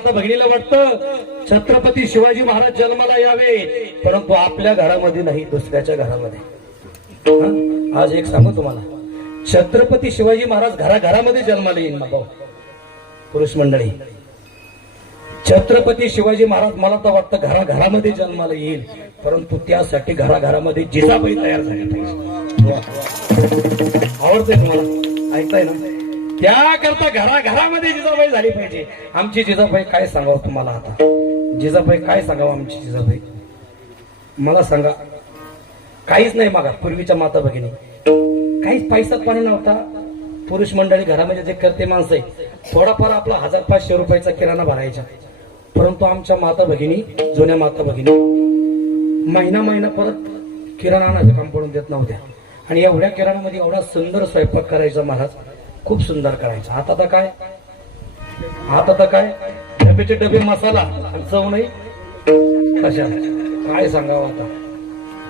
आता भगिनीला वाटतं छत्रपती शिवाजी महाराज जन्माला यावे, परंतु आपल्या घरामध्ये नाही, दुसऱ्याच्या घरामध्ये। आज एक सांगू तुम्हाला, छत्रपती शिवाजी महाराज घराघरामध्ये जन्माला येईल ना भाऊ पुरुष मंडळी। छत्रपती शिवाजी महाराज मला तर वाटतं घराघरामध्ये जन्माला येईल, परंतु त्यासाठी घराघरामध्ये जिजाबाई तयार झाली पाहिजे। आवडतंय तुम्हाला, ऐकताय ना? त्याकरता घराघरामध्ये जिजाबाई झाली पाहिजे। आमची जिजाबाई काय सांगावं तुम्हाला, आता जिजाबाई काय सांगावं आमची जिजाबाई, मला सांगा। काहीच नाही मागा, पूर्वीच्या माता भगिनी काहीच पैसा पाणी नव्हता। पुरुष मंडळी घरामध्ये जे करते माणसं आहे, थोडाफार आपला 1500 रुपयाचा किराणा भरायचा, परंतु आमच्या माता भगिनी, जुन्या माता भगिनी महिना परत किराणा आणायचं काम पडून देत नव्हत्या। आणि एवढ्या किराणामध्ये एवढा सुंदर स्वयंपाक करायचा महाराज, खूप सुंदर करायचा। आता तर काय डब्याचे डबे मसाला आणि चव नाही कशा, काय सांगावं आता।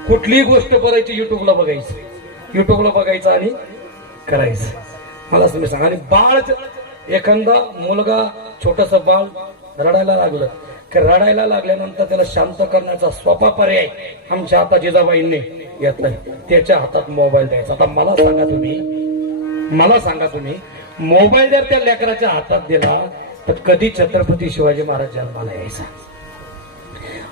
कुठलीही गोष्ट करायची युट्यूबला बघायचं आणि करायचं। मला तुम्ही सांगा, आणि बाळ, एखादा मुलगा छोटस बाळ रडायला लागलं की रडायला लागल्यानंतर त्याला शांत करण्याचा सोपा पर्याय आमच्या आता जिजाबाईंनी घेतलाय, त्याच्या हातात मोबाईल द्यायचा। आता मला सांगा तुम्ही मोबाईल जर त्या लेकराच्या हातात दिला तर कधी छत्रपती शिवाजी महाराज जन्माला यायचा?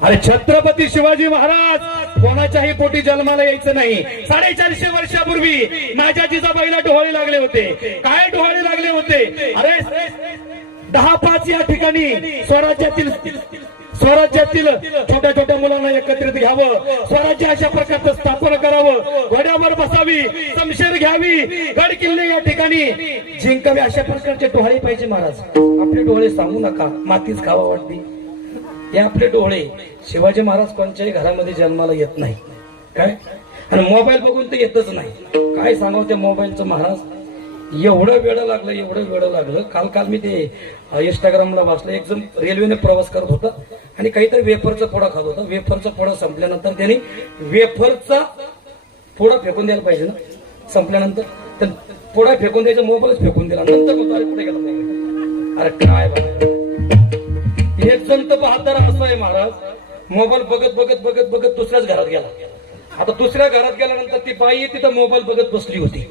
अरे छत्रपती शिवाजी महाराज कोणाच्याही पोटी जन्माला यायचं नाही। 450 वर्षापूर्वी माझ्या जिजाबाईला डोहाळे लागले होते। काय डोहाळे लागले होते? अरे 10-5 या ठिकाणी स्वराज्यातील छोट्या छोट्या मुलांना एकत्रित घ्यावं, स्वराज्य अशा प्रकारचं स्थापन करावं, घोड्यावर बसावी, शमशेर घ्यावी, गड किल्ले या ठिकाणी जिंकावे, अशा प्रकारचे डोहाळे पाहिजे महाराज। आपले डोळे सांगू नका, मातीच खावा वाटते, हे आपले डोळे। शिवाजी महाराज कोणत्याही घरामध्ये जन्माला येत नाही काय, आणि मोबाईल बघून तर येतच नाही। काय सांगावं त्या मोबाईलचं महाराज, एवढं वेळ लागलं। काल मी ते इंस्टाग्रामला वाचलं, एक जण रेल्वेने प्रवास करत होता आणि काहीतरी वेफरचा पोळा खात होता। वेफरचा पोळा संपल्यानंतर त्यांनी वेफरचा पोळा फेकून द्यायला पाहिजे ना, संपल्यानंतर तर पोळा फेकून द्यायचा, मोबाईलच फेकून दिला। नंतर मग अरे कुठे गेला, अरे काय बघा, एक जण तर बहादर असं आहे महाराज, मोबाईल बघत दुसऱ्याच घरात गेला। आता दुसऱ्या घरात गेल्यानंतर ती बाई तिथं मोबाईल बघत बसली होती,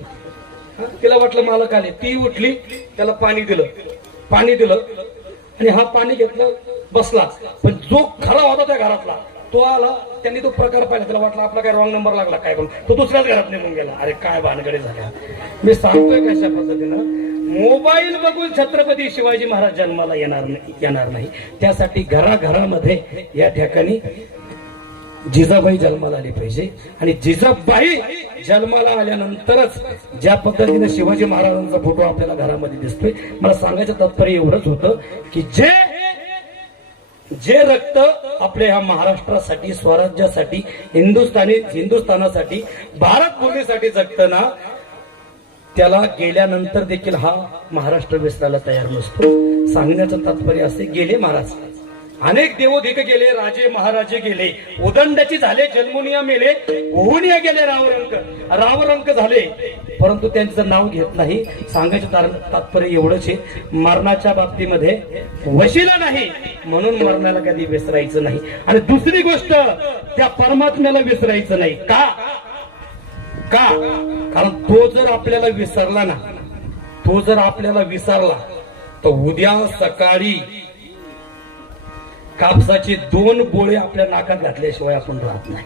तिला वाटलं मालक आले, ती उठली, त्याला पाणी दिलं आणि हा पाणी घेतलं, बसला। पण जो खरा होता त्या घरातला तो आला, त्यांनी तो प्रकार पाहिला, त्याला वाटलं आपला काय रॉंग नंबर लागला काय करून, तो दुसऱ्याच घरात निघून गेला। अरे काय भानगडी झाल्या। मी सांगतोय कशा पद्धतीनं मोबाईल बघून छत्रपती शिवाजी महाराज जन्माला येणार नाही। त्यासाठी घराघरामध्ये या ठिकाणी जिजाबाई जन्माला आली पाहिजे, आणि जिजाबाई जन्माला आल्यानंतरच ज्या पद्धतीने शिवाजी महाराजांचा फोटो आपल्याला घरामध्ये दिसतोय, मला सांगायचं तात्पर्य एवढंच होतं की जे रक्त आपल्या ह्या महाराष्ट्रासाठी, स्वराज्यासाठी, हिंदुस्थानासाठी, भारत भूमीसाठी जगतं ना, त्याला गेल्यानंतर देखील हा महाराष्ट्र विसरायला तयार नसतो। सांगण्याचं तात्पर्य असे, गेले महाराज, अनेक देवोधिक गेले, राजे महाराजे गेले, उदंडाची झाले, जन्मुनिया मेले, ओहुनिया गेले, रावरंक झाले, परंतु त्यांचं नाव घेत नाही। सांगायचं तात्पर्य एवढंच आहे, मरणाच्या बाबतीमध्ये वशिला नाही, म्हणून मरणाला कधी विसरायचं नाही। आणि दुसरी गोष्ट, त्या परमात्म्याला विसरायचं नाही। का? कारण तो जर आपल्याला विसरला तर उद्या सकाळी कापसाचे 2 बोळे आपल्या नाकात घातल्याशिवाय आपण राहत नाही।